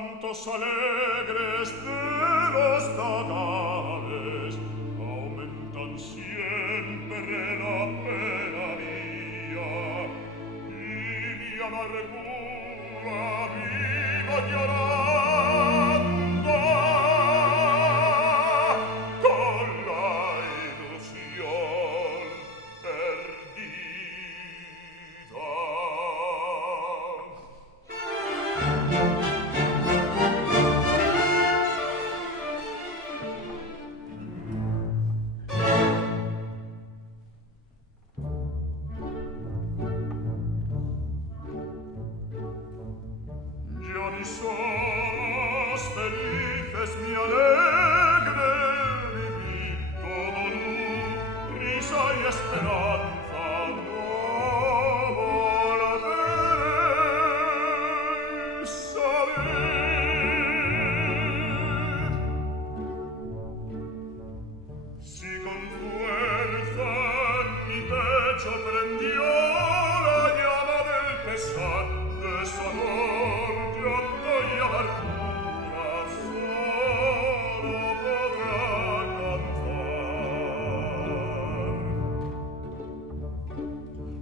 cantos alegres de los tagales aumentan siempre la pena mía y mi amargura vivo llorando con la ilusión perdida. Mis ojos felices, mi alegre vivir, todo luz, risa y esperanza, no volveré saber. Si con fuerza en mi pecho prendió la llama del pesar, desamor, llanto y amargura solo podrá cantar.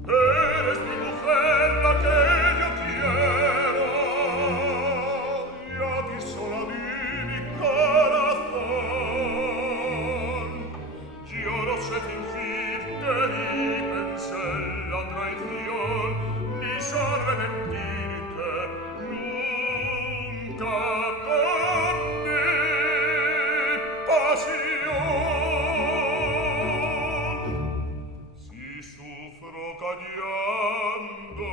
Eres mi mujer, la que yo quiero, y a ti sola di mi corazón. Yo no sé fingirte ni pensé en la traición, ni sabré mentirte nunca con mi pasión. Si sufro callando,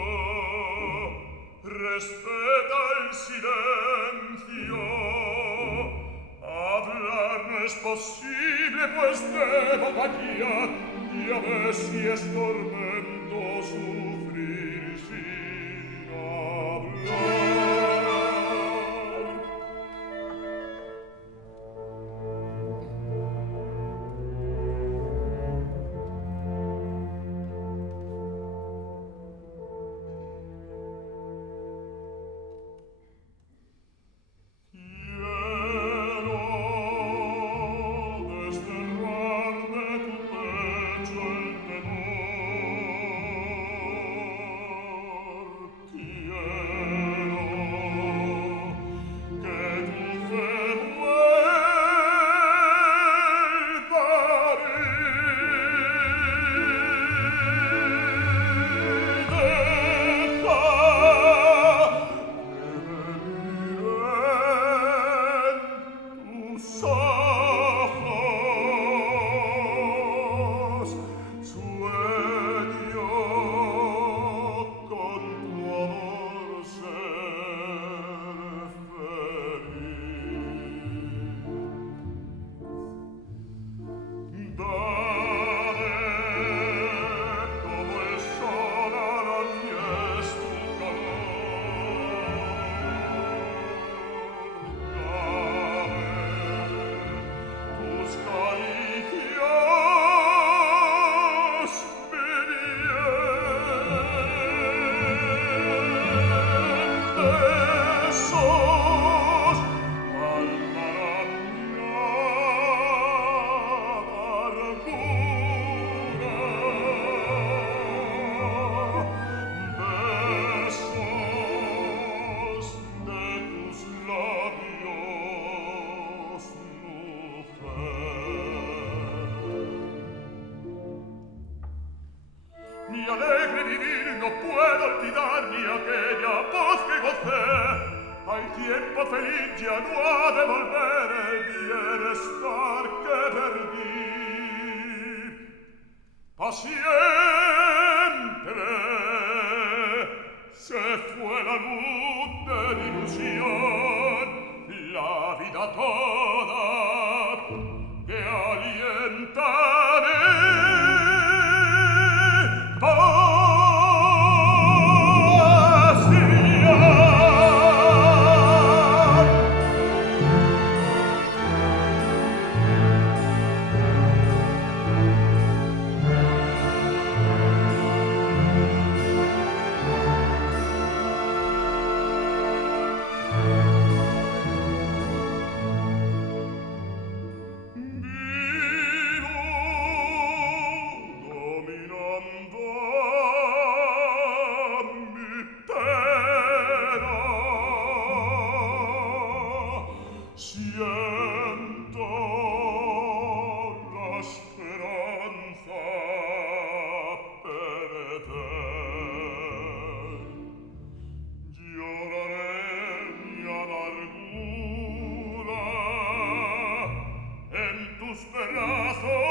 respeta el silencio. Hablar no es posible, pues debo callar, y a ver si es tormento sufrir sin hablar. Mi alegre vivir no puedo olvidar ni aquella voz que gocé. Al tiempo feliz ya no ha de volver el bienestar que perdí. Pa' siempre se fue la luz de mi ilusión, la vida toda que alientaré. corazón